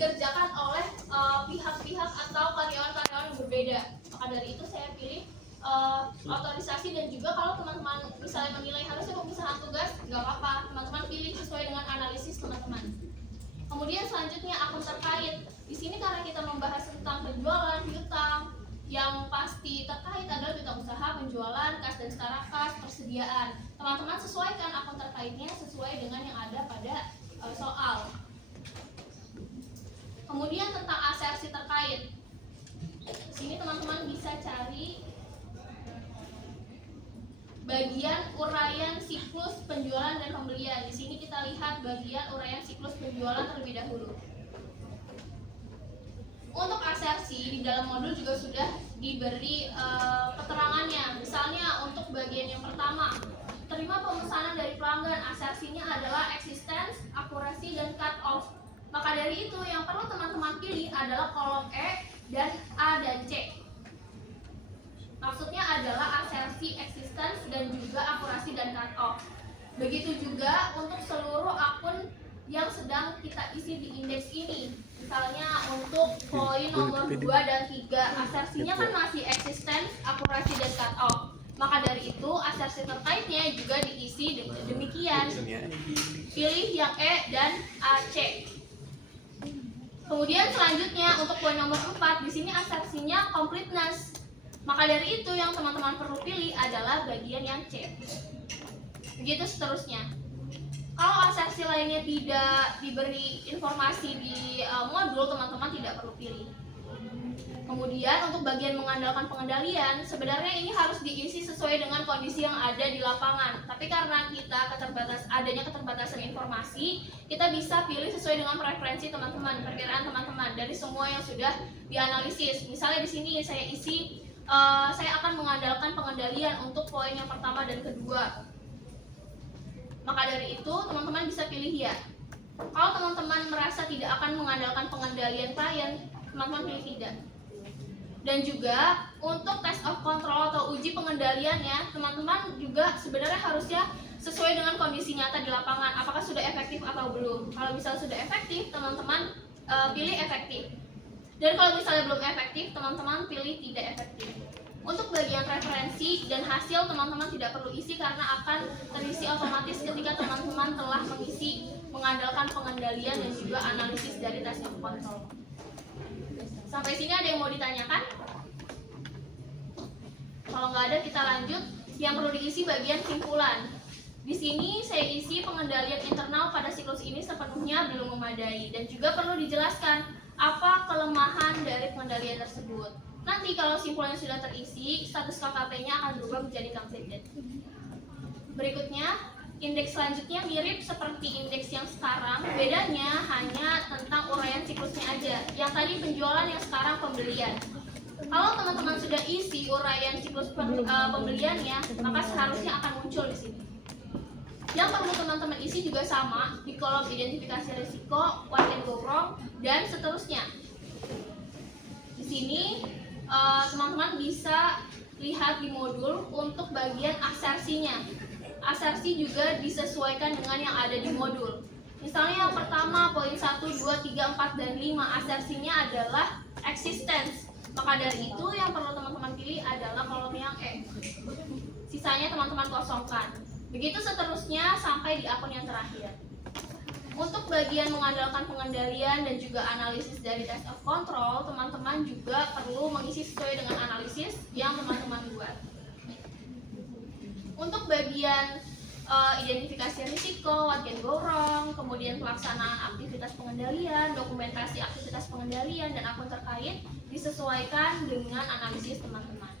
dikerjakan oleh pihak-pihak atau karyawan-karyawan yang berbeda. Maka dari itu saya pilih otorisasi. Dan juga kalau teman-teman misalnya menilai harusnya pemisahan tugas, nggak apa-apa, teman-teman pilih sesuai dengan analisis teman-teman. Kemudian selanjutnya akun terkait. Di sini karena kita membahas tentang penjualan, piutang, yang pasti terkait adalah piutang usaha, penjualan, kas dan setara kas, persediaan. Teman-teman sesuaikan akun terkaitnya sesuai dengan yang ada pada soal. Kemudian tentang asersi terkait. Di sini teman-teman bisa cari bagian uraian siklus penjualan dan pembelian. Di sini kita lihat bagian uraian siklus penjualan terlebih dahulu. Untuk asersi di dalam modul juga sudah diberi keterangannya. Misalnya untuk bagian yang pertama, terima pemesanan dari pelanggan, asersinya adalah existence, akurasi, dan cut off. Maka dari itu yang perlu teman-teman pilih adalah kolom E dan A dan C. Maksudnya adalah asersi, existence, dan juga akurasi dan cut off. Begitu juga untuk seluruh akun yang sedang kita isi di indeks ini. Misalnya untuk poin nomor 2 dan 3, asersinya kan masih existence, akurasi, dan cut off. Maka dari itu asersi terkaitnya juga diisi demikian. Pilih yang E dan AC. Kemudian selanjutnya untuk poin nomor 4, di sini asersinya completeness. Maka dari itu yang teman-teman perlu pilih adalah bagian yang C. Begitu seterusnya. Kalau asersi lainnya tidak diberi informasi di modul, teman-teman tidak perlu pilih. Kemudian untuk bagian mengandalkan pengendalian, sebenarnya ini harus diisi sesuai dengan kondisi yang ada di lapangan. Tapi karena kita adanya keterbatasan informasi, kita bisa pilih sesuai dengan preferensi teman-teman, perkiraan teman-teman dari semua yang sudah dianalisis. Misalnya di sini saya isi, saya akan mengandalkan pengendalian untuk poin yang pertama dan kedua. Maka dari itu teman-teman bisa pilih ya. Kalau teman-teman merasa tidak akan mengandalkan pengendalian klien, teman-teman pilih tidak. Dan juga untuk test of control atau uji pengendaliannya, teman-teman juga sebenarnya harusnya sesuai dengan kondisi nyata di lapangan. Apakah sudah efektif atau belum? Kalau misalnya sudah efektif, teman-teman pilih efektif. Dan kalau misalnya belum efektif, teman-teman pilih tidak efektif. Untuk bagian referensi dan hasil, teman-teman tidak perlu isi karena akan terisi otomatis ketika teman-teman telah mengandalkan pengendalian dan juga analisis dari test of control. Sampai sini ada yang mau ditanyakan? Kalau nggak ada, kita lanjut. Yang perlu diisi bagian simpulan. Di sini saya isi pengendalian internal pada siklus ini sepenuhnya belum memadai, dan juga perlu dijelaskan apa kelemahan dari pengendalian tersebut. Nanti kalau simpulannya sudah terisi, status KKP-nya akan berubah menjadi completed. Berikutnya, indeks selanjutnya mirip seperti indeks yang sekarang, bedanya hanya tentang uraian siklusnya aja. Yang tadi penjualan, yang sekarang pembelian. Kalau teman-teman sudah isi uraian siklus pembeliannya, maka seharusnya akan muncul di sini. Yang perlu teman-teman isi juga sama di kolom identifikasi risiko, what can go wrong, dan seterusnya. Di sini teman-teman bisa lihat di modul untuk bagian asersinya. Asersi juga disesuaikan dengan yang ada di modul. Misalnya yang pertama poin 1, 2, 3, 4, dan 5 asersinya adalah existence. Maka dari itu yang perlu teman-teman pilih adalah kolom yang E. Sisanya teman-teman kosongkan. Begitu seterusnya sampai di akun yang terakhir. Untuk bagian mengandalkan pengendalian dan juga analisis dari test of control, teman-teman juga perlu mengisi sesuai dengan analisis yang teman-teman buat. Untuk bagian identifikasi risiko, what can go wrong, kemudian pelaksanaan aktivitas pengendalian, dokumentasi aktivitas pengendalian, dan akun terkait disesuaikan dengan analisis teman-teman.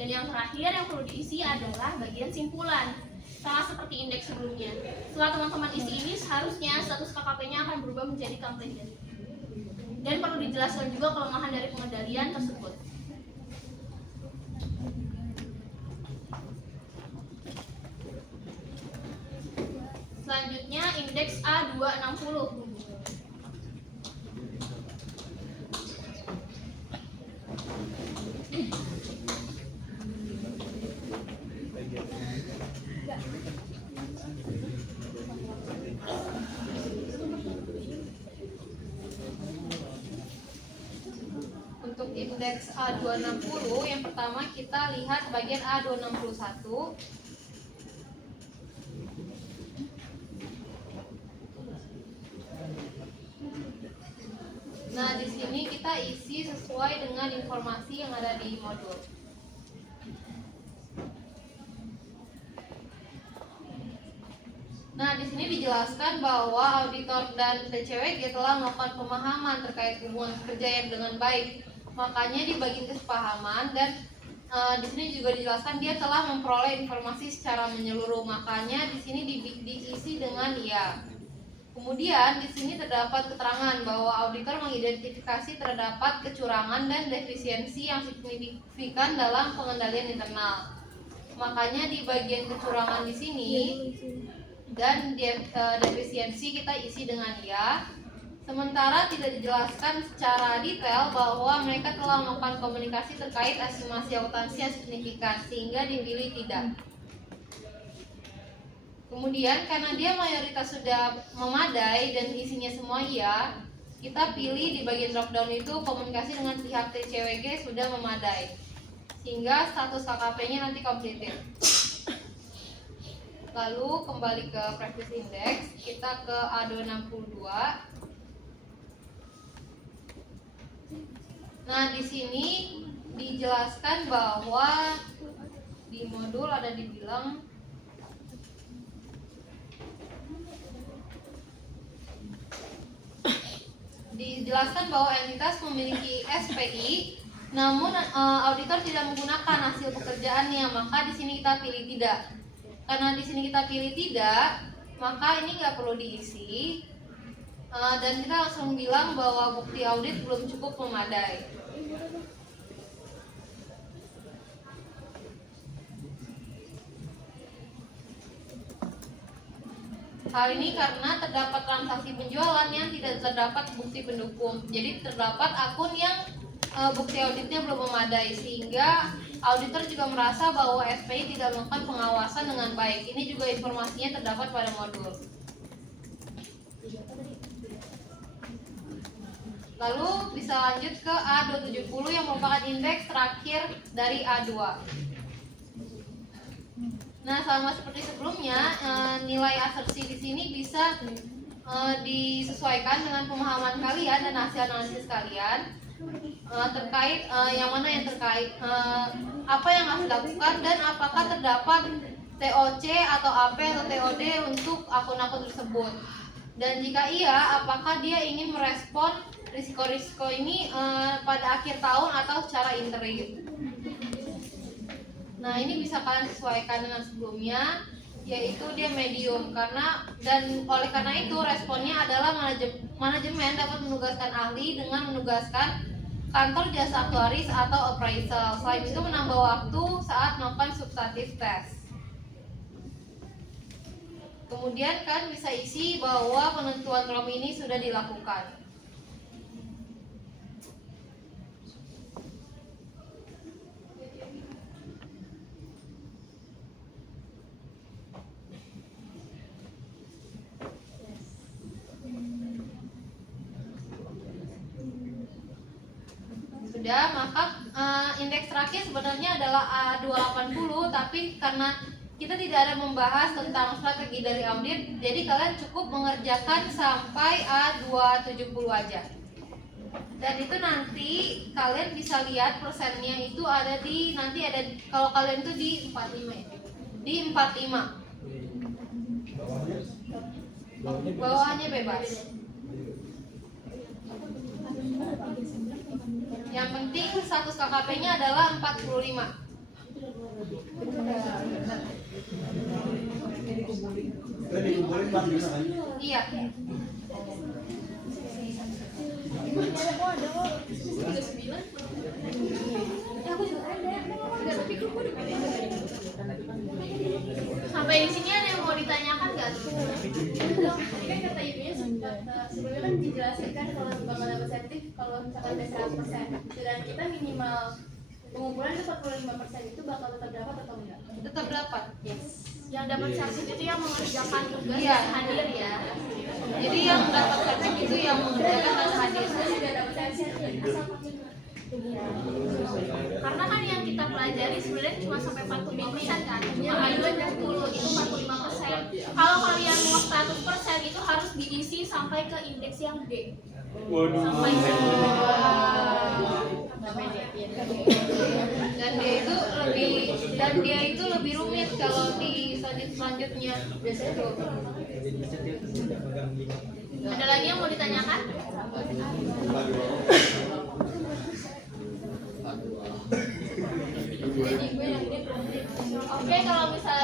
Dan yang terakhir yang perlu diisi adalah bagian simpulan. Sama seperti indeks sebelumnya. Setelah teman-teman isi ini, seharusnya status KKP-nya akan berubah menjadi completed. Dan perlu dijelaskan juga kelemahan dari pengendalian tersebut. Selanjutnya indeks A260. indeks A260, yang pertama kita lihat bagian A261. Nah, di sini kita isi sesuai dengan informasi yang ada di modul. Nah, di sini dijelaskan bahwa auditor dan TCWG telah melakukan pemahaman terkait hubungan kerja yang dengan baik. Makanya di bagian kesepahaman dan di sini juga dijelaskan dia telah memperoleh informasi secara menyeluruh. Makanya di sini diisi dengan ya. Kemudian di sini terdapat keterangan bahwa auditor mengidentifikasi terdapat kecurangan dan defisiensi yang signifikan dalam pengendalian internal. Makanya di bagian kecurangan di sini dan defisiensi kita isi dengan ya. Sementara tidak dijelaskan secara detail bahwa mereka telah melakukan komunikasi terkait estimasi akuntansi yang signifikan sehingga dipilih tidak. Kemudian karena dia mayoritas sudah memadai dan isinya semua iya, kita pilih di bagian drop down itu komunikasi dengan pihak TCWG sudah memadai, sehingga status KKP-nya nanti completed. Lalu kembali ke practice index, kita ke A262. Nah, di sini dijelaskan bahwa di modul ada dibilang bahwa entitas memiliki SPI, namun auditor tidak menggunakan hasil pekerjaannya, maka di sini kita pilih tidak. Karena di sini kita pilih tidak, maka ini nggak perlu diisi, dan kita langsung bilang bahwa bukti audit belum cukup memadai. Hal ini karena terdapat transaksi penjualan yang tidak terdapat bukti pendukung. Jadi terdapat akun yang bukti auditnya belum memadai, sehingga auditor juga merasa bahwa SPI tidak melakukan pengawasan dengan baik. Ini juga informasinya terdapat pada modul. Lalu bisa lanjut ke A270 yang merupakan indeks terakhir dari A2. Nah, sama seperti sebelumnya, nilai asersi di sini bisa disesuaikan dengan pemahaman kalian dan hasil analisis kalian terkait yang mana yang terkait apa yang harus dilakukan dan apakah terdapat TOC atau AP atau TOD untuk akun-akun tersebut. Dan jika iya, apakah dia ingin merespon risiko-risiko ini pada akhir tahun atau secara interim. Nah, ini bisa kalian sesuaikan dengan sebelumnya, yaitu dia medium, dan oleh karena itu responnya adalah manajemen dapat menugaskan ahli dengan menugaskan kantor jasa aktuaris atau appraisal. Selain itu menambah waktu saat melakukan substantive test. Kemudian kan bisa isi bahwa penentuan ROM ini sudah dilakukan. Maka indeks terakhir sebenarnya adalah A280, tapi karena kita tidak ada membahas tentang strategi dari audit, jadi kalian cukup mengerjakan sampai A270 aja. Dan itu nanti kalian bisa lihat persennya itu ada di kalau kalian itu di 45 ya. Di 45. Bawahannya bebas. Yang penting status KKP-nya adalah 45. Iya. Sampai di sini ada yang mau ditanyakan nggak? Kan kata ibunya sebelumnya kan dijelasin kan kalau bakal dapat sentif kalau misalkan ada 100%, dan kita minimal pengumpulan itu 45% itu bakal tetap dapat atau enggak? Tetap dapat. Yes. Yang dapat sentif itu yang mengerjakan tugas hadir ya. Jadi yang dapat sentif itu yang mengerjakan dan hadir. Tidak dapat sentif. diisi sampai ke indeks yang D. Waduh. Sampai dan dia itu lebih rumit kalau di selanjutnya biasanya tuh. Ada lagi yang mau ditanyakan? Oke, kalau misalnya